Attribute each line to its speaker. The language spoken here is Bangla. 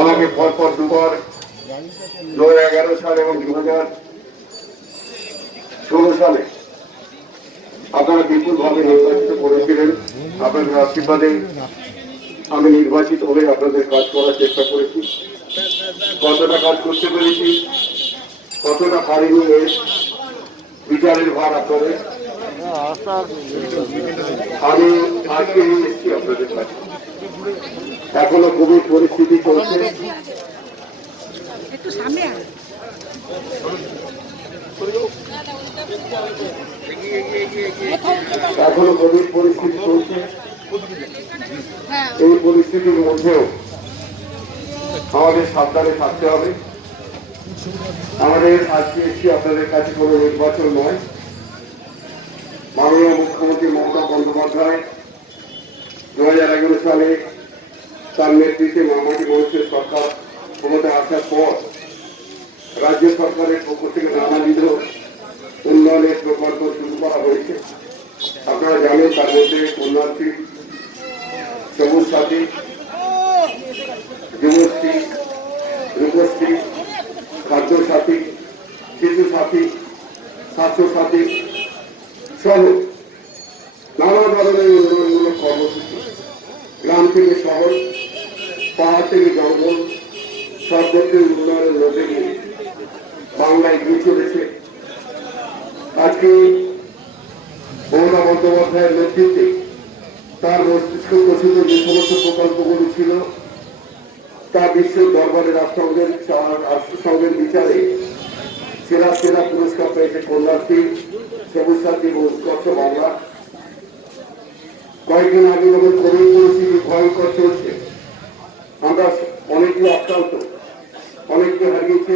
Speaker 1: আমাকে পরপর দুবার দু এগারো সাল এবং দু হাজার ষোলো সালে। আপনারা বিপুলভাবে নির্বাচিত করেছিলেন, আপনাদের আশীর্বাদে আমি নির্বাচিত হয়ে আপনাদের কাজ করার চেষ্টা করেছি। কতটা কাজ করতে পেরেছি, কতটা পারিনি এর বিচারের ভার আপনাদের। আমি আজকে এসেছি আপনাদের কাছে। এখনও কোভিড পরিস্থিতি চলছে।
Speaker 2: একটু সামনে আয়।
Speaker 1: এখনও কোভিড পরিস্থিতি চলছে। এই পরিস্থিতির মধ্যেও আমাদের সাবধানে থাকতে হবে। আমাদের আজকে এসেছি আপনাদের কাছে কোনো নির্বাচন নয়। মাননীয় মুখ্যমন্ত্রী মমতা বন্দ্যোপাধ্যায় দু হাজার এগারো সালে তার নেতৃত্বে মামাটি মানুষের সরকার ক্ষমতায় আসার পর রাজ্য সরকারের পক্ষ থেকে নানাবিধ উন্নয়নের প্রকল্প শুরু করা হয়েছে। আপনারা জানেন, তার মধ্যে কন্যাশ্রী সবুজ সাথী যুবশ্রী, রূপশ্রী খাদ্য সাথী শিশু সাথী স্বাস্থ্য সাথী সহ নানা ধরনের উন্নয়নমূলক কর্মসূচি গ্রাম থেকে শহর পাহাড় থেকে জঙ্গল সব ক্ষেত্রে উন্নয়নের মধ্যে দিয়ে বাংলা এগিয়ে চলেছে। আজকে মমতা বন্দ্যোপাধ্যায়ের নেতৃত্বে তার মস্তিষ্ক প্রসিদ্ধ যে সমস্ত প্রকল্পগুলি ছিল, তা বিশ্বের দরবারে রাষ্ট্রসংঘের রাষ্ট্রসংঘের বিচারে সেরা সেরা পুরস্কার পেয়েছে কন্যাশ্রী সবুজ সাথী এবং উৎকর্ষ বাংলা। কয়েকদিন আগে যখন কোভিড পরিস্থিতি ভয়ঙ্কর চলছে